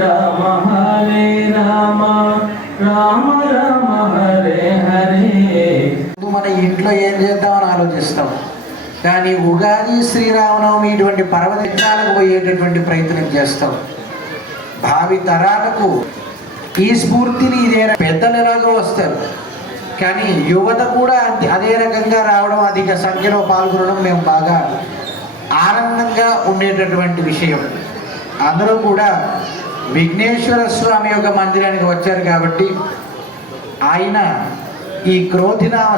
రామ హరే రామ రామ రామ హరే హరే మన ఇంట్లో ఏం చేద్దామని ఆలోచిస్తాం కానీ ఉగాది శ్రీరామనవమి ఇటువంటి పర్వదినాలకు పోయేటటువంటి ప్రయత్నం చేస్తాం భావి తరాలకు ఈ స్ఫూర్తిని ఇదే పెద్ద ఎలాగో వస్తారు. కానీ యువత కూడా అదే రకంగా రావడం అధిక సంఖ్యలో పాల్గొనడం మేము బాగా ఆనందంగా ఉండేటటువంటి విషయం. అందరూ కూడా విఘ్నేశ్వర స్వామి యొక్క మందిరానికి వచ్చారు కాబట్టి ఆయన ఈ క్రోధినామ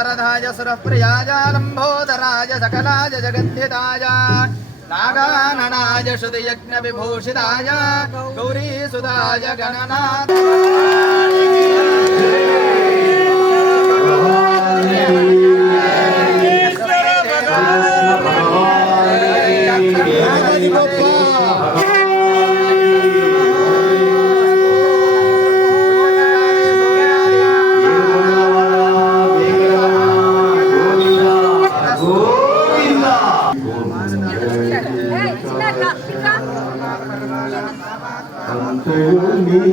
విఘ్నేశ్వరాయ వరదాయ సురప్రియాయ లంబోదరాయ సకలాయ జగద్ధితాయ నాగాననాయ శుతియజ్ఞ విభూషితాయ గౌరీసుదాయ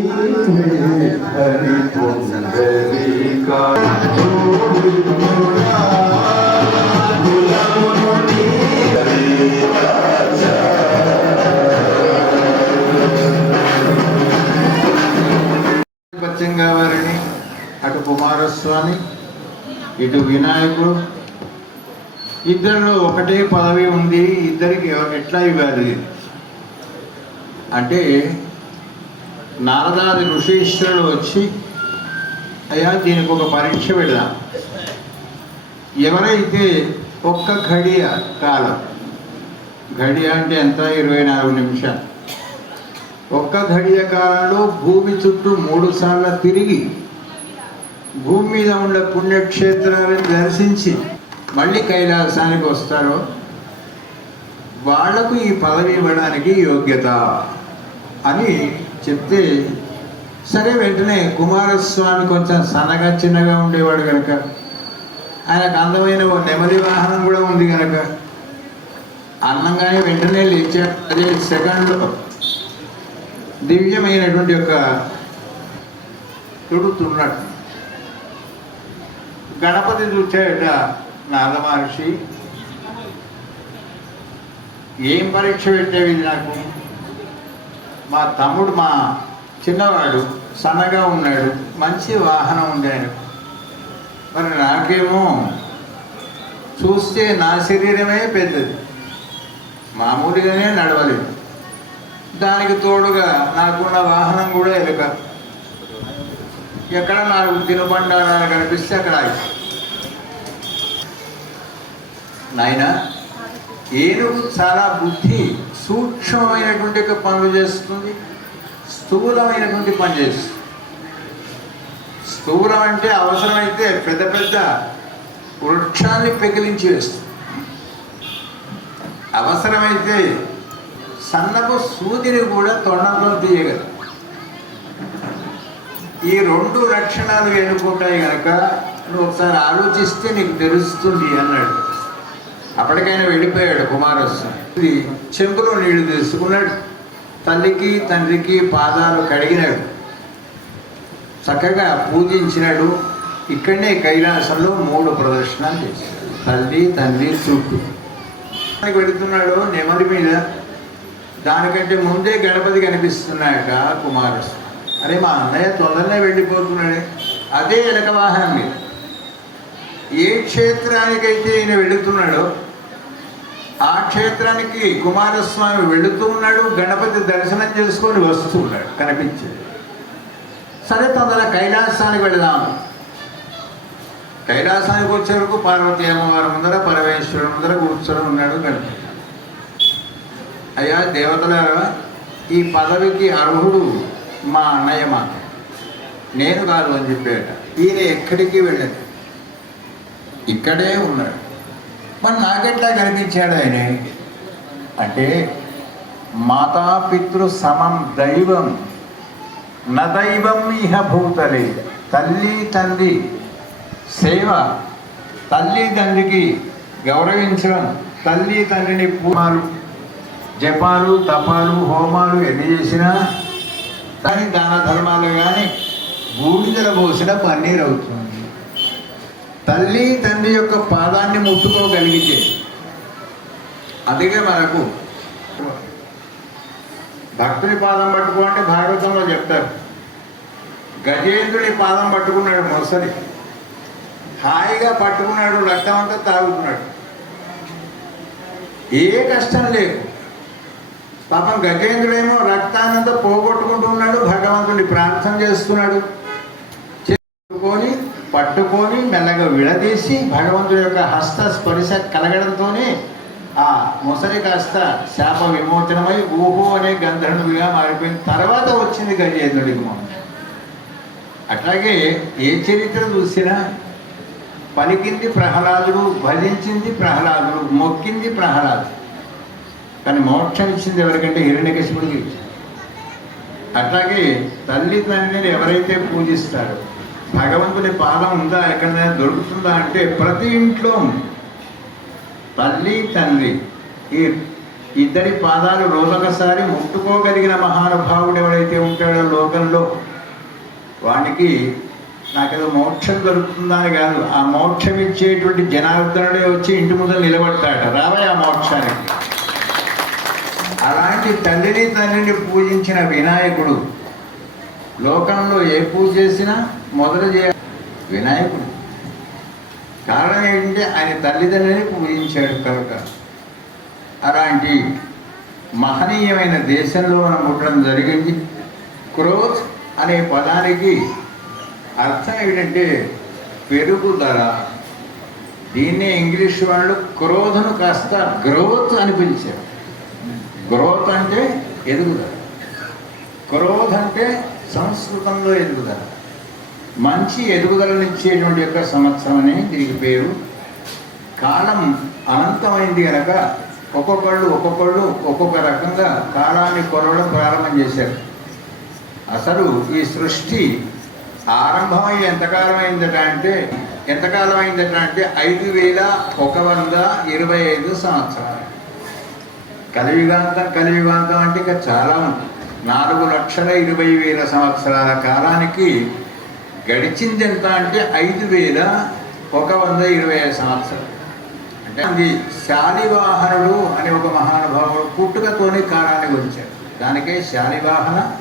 వారిని అటు కుమారస్వామి ఇటు వినాయకుడు. ఇద్దరు ఒకటే పదవి ఉంది ఇద్దరికి ఎట్లా ఇవ్వాలి? అంటే నారదాది ఋషీశ్వరుడు వచ్చి అయ్యా దీనికి ఒక పరీక్ష పెడదాం? ఎవరైతే ఒక్క ఘడియ కాలం ఘడియ అంటే ఎంత? ఇరవై నాలుగు నిమిషాలు. ఒక్క ఘడియ కాలంలో భూమి చుట్టూ మూడు సార్లు తిరిగి భూమి మీద ఉన్న పుణ్యక్షేత్రాలను దర్శించి మళ్ళీ కైలాసానికి వస్తారో వాళ్ళకు ఈ పదవి ఇవ్వడానికి యోగ్యత అని చెప్తే సరే వెంటనే కుమారస్వామి కొంచెం సన్నగా చిన్నగా ఉండేవాడు కనుక ఆయనకు అందమైన ఓ నెమలి వాహనం కూడా ఉంది కనుక అన్నంగానే వెంటనే లేచాడు అదే సెకండ్లో దివ్యమైనటువంటి యొక్క తుడుతున్నాడు గణపతి చూచాడట నాద మహర్షి ఏం పరీక్ష పెట్టేవి నాకు? మా తమ్ముడు మా చిన్నవాడు సన్నగా ఉన్నాడు మంచి వాహనం ఉండాడు. మరి నాకేమో చూస్తే నా శరీరమే పెద్దది. మామూలుగానే నడవలేదు. దానికి తోడుగా నాకున్న వాహనం కూడా ఎలుక ఎక్కడ నాలుగు తినుబండారాలు కనిపిస్తే అక్కడ నాయన ఏనుగు చాలా బుద్ధి. సూక్ష్మమైనటువంటి యొక్క పనులు చేస్తుంది. స్థూలమైనటువంటి పని చేస్తుంది. స్థూలం అంటే అవసరమైతే పెద్ద పెద్ద వృక్షాన్ని పెకిలించి వేస్తుంది. అవసరమైతే సన్నపు సూదిని కూడా తొండంలో తీయగలరు ఈ రెండు లక్షణాలు ఎన్నుకుంటాయి కనుక నువ్వు ఒకసారి ఆలోచిస్తే నీకు తెలుస్తుంది అన్నాడు. అప్పటికైనా వెళ్ళిపోయాడు కుమారస్వామి చెంపులో చెంబులో నీళ్ళు తీసుకున్నాడు. తల్లికి తండ్రికి పాదాలు కడిగినాడు. చక్కగా పూజించినాడు. ఇక్కడనే కైలాసంలో మూడు ప్రదర్శనలు చేశాడు. తల్లి తండ్రి చూపు దానికి వెళుతున్నాడు? నెమలి మీద. దానికంటే ముందే గణపతి కనిపిస్తున్నాయట కుమారస్వామి అరే మా అన్నయ్య తొందరనే వెళ్ళిపోతున్నాడే. అదే ఎలక వాహనం మీద. ఏ క్షేత్రానికైతే ఈయన వెళుతున్నాడో ఆ క్షేత్రానికి కుమారస్వామి వెళుతూ ఉన్నాడు గణపతి దర్శనం చేసుకొని వస్తూ ఉన్నాడు కనిపించేది. సరే తొందర కైలాసానికి వెళదాం. కైలాసానికి వచ్చే వరకు పార్వతీ అమ్మవారి ముందర పరమేశ్వరుడు ముందర కూర్చొని ఉన్నాడు గణపతి. అయ్యా దేవతలారా ఈ పదవికి అర్హుడు మా అన్నయ్య మాట నేను కాదు అని చెప్పాట ఈయన ఎక్కడికి వెళ్ళదు ఇక్కడే ఉన్నాడు. మరి నాకెట్లా కనిపించాడు ఆయన? అంటే మాతాపితృ సమం దైవం న దైవం ఇహ భూతలే తల్లి తండ్రి సేవ తల్లి తండ్రికి గౌరవించడం తల్లి తండ్రిని పూమాలు జపాలు తపాలు హోమాలు ఎన్ని చేసినా కానీ దాన ధర్మాలు కానీ బూడిదల పోసిన పన్నీరు అవుతుంది తల్లి తండ్రి యొక్క పాదాన్ని ముట్టుకోగలిగితే అందుకే మనకు భక్తుని పాదం పట్టుకో అంటే భాగవతంలో చెప్తారు. గజేంద్రుడి పాదం పట్టుకున్నాడు మొసలి. హాయిగా పట్టుకున్నాడు రక్తం అంతా తాగుతున్నాడు. ఏ కష్టం లేదు. పాపం గజేంద్రుడేమో రక్తాన్నంతా పోగొట్టుకుంటూ ఉన్నాడు ప్రార్థన చేస్తున్నాడు. చేసుకొని పట్టుకొని మెల్లగా విడదీసి భగవంతుడి యొక్క హస్త స్పర్శ కలగడంతోనే ఆ ముసలి కాస్త శాప విమోచనమై ఊహో అనే గంధర్వుడిగా మారిపోయిన తర్వాత వచ్చింది గజేంద్రుడికి మనం అట్లాగే ఏ చరిత్ర చూసినా పలికింది ప్రహ్లాదుడు భజించింది ప్రహ్లాదుడు మొక్కింది ప్రహ్లాదు. కానీ మోక్షం ఇచ్చింది ఎవరికంటే హిరణ్యకశిపుడికి ఇచ్చింది అట్లాగే తల్లి తండ్రిని ఎవరైతే పూజిస్తారో భగవంతుని పాదం ఉందా? ఎక్కడైనా దొరుకుతుందా అంటే ప్రతి ఇంట్లో తల్లి తండ్రి ఈ ఇద్దరి పాదాలు రోజొకసారి ముట్టుకోగలిగిన మహానుభావుడు ఎవరైతే ఉంటాడో లోకంలో వానికి నాకేదో మోక్షం దొరుకుతుందా అని కాదు. ఆ మోక్షం ఇచ్చేటువంటి జనార్దనుడే వచ్చి ఇంటి ముందు నిలబడతాడు. రావయ్య ఆ మోక్షానికి. అలాంటి తల్లిని తండ్రిని పూజించిన వినాయకుడు లోకంలో ఏ పూజ చేసినా మొదలు చేయ వినాయకుడు. కారణం ఏంటంటే ఆయన తల్లిదండ్రులని పూజించాడు కనుక. అలాంటి మహనీయమైన దేశంలో మనం పుట్టడం జరిగింది. క్రోత్ అనే పదానికి అర్థం ఏమిటంటే పెరుగుదల దీన్నే ఇంగ్లీష్ వాళ్ళు క్రోధను కాస్త గ్రోత్ అని పిలిచారు. గ్రోత్ అంటే ఎదుగుదల. క్రోధ అంటే సంస్కృతంలో ఎదుగుదల. మంచి ఎదుగుదలనిచ్చేటువంటి యొక్క సంవత్సరం అని దీనికి పేరు. కాలం అనంతమైంది కనుక ఒక్కొక్కళ్ళు ఒక్కొక్కళ్ళు ఒక్కొక్క రకంగా కాలాన్ని కొలవడం ప్రారంభం చేశారు. అసలు ఈ సృష్టి ఆరంభమై ఎంతకాలం అయిందట అంటే ఎంతకాలం అయిందట అంటే ఐదు వేల ఒక వంద ఇరవై ఐదు సంవత్సరాలు. కలియుగాంతం కలియుగాంతం అంటే ఇక చాలా ఉంది. నాలుగు లక్షల ఇరవై వేల సంవత్సరాల కాలానికి గడిచింది ఎంత అంటే ఐదు వేల ఒక వంద ఇరవై ఐదు సంవత్సరాలు. అంటే అది శాలివాహనుడు అనే ఒక మహానుభావుడు పుట్టుకతోనే కాలాన్ని గురించాడు. దానికే శాలివాహన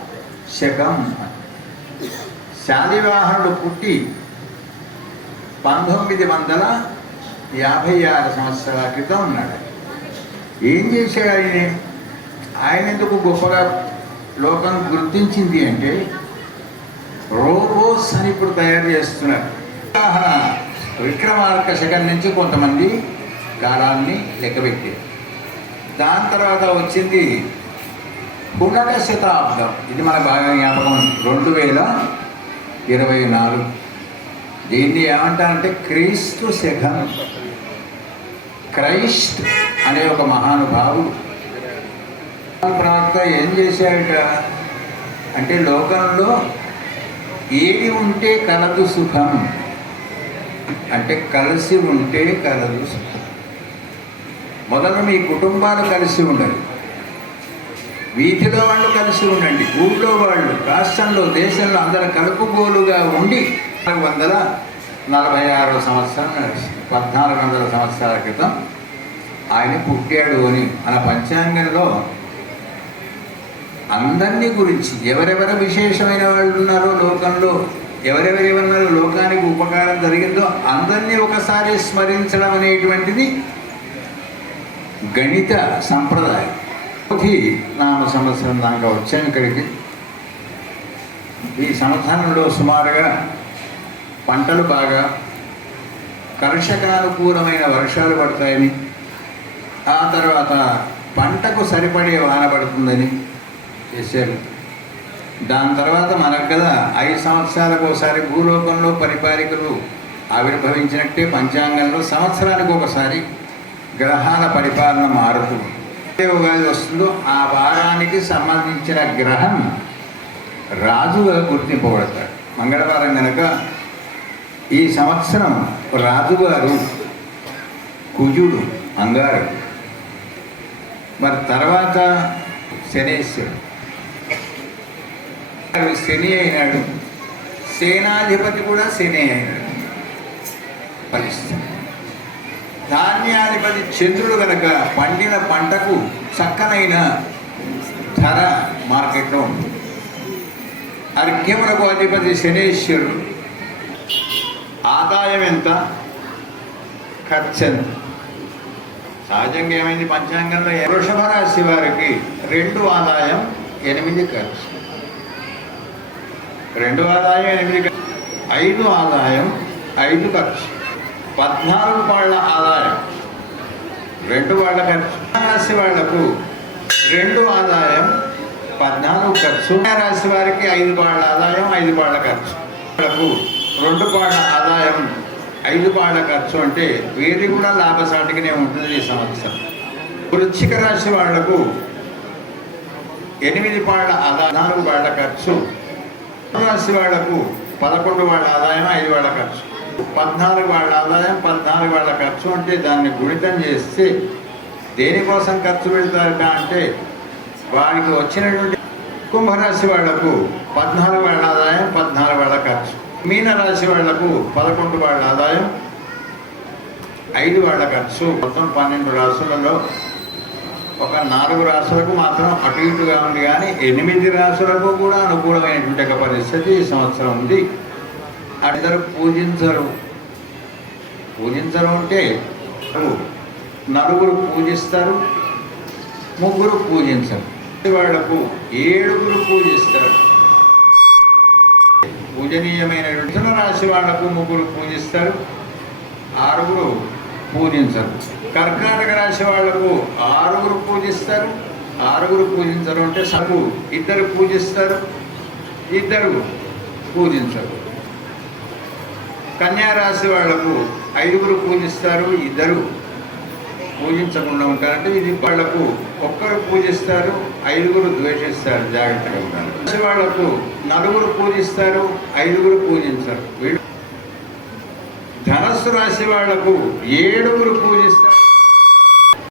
శకం శాలివాహనుడు పుట్టి పంతొమ్మిది వందల యాభై ఆరు సంవత్సరాల క్రితం ఉన్నాడు. ఏం చేశాడు ఆయన? ఆయన ఎందుకు గొప్పగా లోకం గుర్తించింది అంటే రోబోస్ అని ఇప్పుడు తయారు చేస్తున్నారు. ఉదాహరణ విక్రమార్క శకం నుంచి కొంతమంది గాలాన్ని లెక్కబెట్టారు దాని తర్వాత వచ్చింది పునక శతాబ్దం. ఇది మన బాగా జ్ఞాపకం రెండు వేల ఇరవై నాలుగు. దీన్ని ఏమంటారంటే క్రీస్తు శకం. క్రైస్ట్ అనే ఒక మహానుభావుడు ప్రవక్త ఏం చేశాడట? అంటే లోకంలో ఏది ఉంటే కలదు సుఖం. అంటే కలిసి ఉంటే కలదు సుఖం. మొదలు మీ కుటుంబాలు కలిసి ఉండాలి వీధిలో వాళ్ళు కలిసి ఉండండి. ఊళ్ళో వాళ్ళు రాష్ట్రంలో దేశంలో అందరూ కలుపుగోలుగా ఉండి నాలుగు వందల నలభై ఆరో సంవత్సరం నడిచింది. పద్నాలుగు వందల సంవత్సరాల క్రితం ఆయన పుట్టాడు అని మన పంచాంగంలో అందరినీ గురించి ఎవరెవరు విశేషమైన వాళ్ళు ఉన్నారో లోకంలో ఎవరెవరు ఉన్నారో లోకానికి ఉపకారం జరిగిందో అందరినీ ఒకసారి స్మరించడం అనేటువంటిది గణిత సంప్రదాయం. ఇది నామ సంవత్సరం దాకా వచ్చాను ఇక్కడికి. ఈ సంవత్సరంలో సుమారుగా పంటలు బాగా కర్షకానుకూలమైన వర్షాలు పడతాయని ఆ తర్వాత పంటకు సరిపడే వాన పడుతుందని చేశారు. దాని తర్వాత మనకు కదా ఐదు సంవత్సరాలకు ఒకసారి భూలోకంలో పరిపాలికులు ఆవిర్భవించినట్టే పంచాంగంలో సంవత్సరానికి ఒకసారి గ్రహాల పరిపాలన మారుతూ ఏ ఉగాది వస్తుందో ఆ వారానికి సంబంధించిన గ్రహం రాజుగా గుర్తింపబడతాడు. మంగళవారం కనుక ఈ సంవత్సరం రాజుగారు కుజుడు అంగారు మరి తర్వాత శనేశ్వరుడు. శని అయినాడు. సేనాధిపతి కూడా శని అయినాడు. పరిస్థితి ధాన్యాధిపతి చంద్రుడు కనుక పండిన పంటకు చక్కనైన ధర మార్కెట్లో ఉంటుంది అర్ఘ్యములకు అధిపతి శనేశ్వరుడు. ఆదాయం ఎంత? ఖర్చు ఎంత సహజంగా ఏమైంది? పంచాంగంలో వృషభ రాశి వారికి రెండు ఆదాయం ఎనిమిది ఖర్చు. రెండు ఆదాయం ఎనిమిది ఖర్చు ఐదు ఆదాయం ఐదు ఖర్చు. పద్నాలుగు వాళ్ళ ఆదాయం రెండు వాళ్ళ ఖర్చు. రాశి వాళ్ళకు రెండు ఆదాయం పద్నాలుగు ఖర్చు. రాశి వారికి ఐదు వాళ్ళ ఆదాయం ఐదు వాళ్ళ ఖర్చు. వాళ్ళకు రెండు వాళ్ళ ఆదాయం ఐదు వాళ్ళ ఖర్చు అంటే వీరి కూడా లాభసాటిగానే ఉంటుంది ఈ సంవత్సరం. వృశ్చిక రాశి వాళ్ళకు ఎనిమిది పాళ్ళ ఆదాయం నాలుగు వాళ్ళ ఖర్చు. రాశి వాళ్ళకు పదకొండు వాళ్ళ ఆదాయం ఐదు వాళ్ళ ఖర్చు. పద్నాలుగు వాళ్ళ ఆదాయం పద్నాలుగు వాళ్ళ ఖర్చు అంటే దాన్ని గుణితం చేస్తే దేనికోసం ఖర్చు పెడతారట అంటే వారికి వచ్చినటువంటి కుంభరాశి వాళ్ళకు పద్నాలుగు వాళ్ళ ఆదాయం పద్నాలుగు వాళ్ళ ఖర్చు. మీన రాశి వాళ్ళకు పదకొండు వాళ్ళ ఆదాయం ఐదు వాళ్ళ ఖర్చు. మొత్తం పన్నెండు రాశులలో ఒక నాలుగు రాష్ట్రాలకు మాత్రం అటు ఇటుగా ఉంది కానీ ఎనిమిది రాష్ట్రాలకు కూడా అనుకూలమైనటువంటి ఒక పరిస్థితి ఈ సంవత్సరం ఉంది. అందరూ పూజించరు. పూజించరు అంటే నలుగురు పూజిస్తారు ముగ్గురు పూజించరు. వాళ్ళకు ఏడుగురు పూజిస్తారు. పూజనీయమైన మిథున రాశి వాళ్ళకు ముగ్గురు పూజిస్తారు ఆరుగురు పూజించరు. కర్కాటక రాశి వాళ్ళకు ఆరుగురు పూజిస్తారు. ఆరుగురు పూజించరు అంటే సగు ఇద్దరు పూజిస్తారు. ఇద్దరు పూజించరు. కన్యా రాశి వాళ్ళకు ఐదుగురు పూజిస్తారు ఇద్దరు పూజించకుండా ఉంటారంటే ఇది వాళ్ళకు ఒక్కరు పూజిస్తారు ఐదుగురు ద్వేషిస్తారు. జాగ్రత్తగా ఉంటారు రాశి వాళ్ళకు నలుగురు పూజిస్తారు ఐదుగురు పూజించరు. వీళ్ళు ధనస్సు రాశి వాళ్ళకు ఏడుగురు పూజిస్తారు.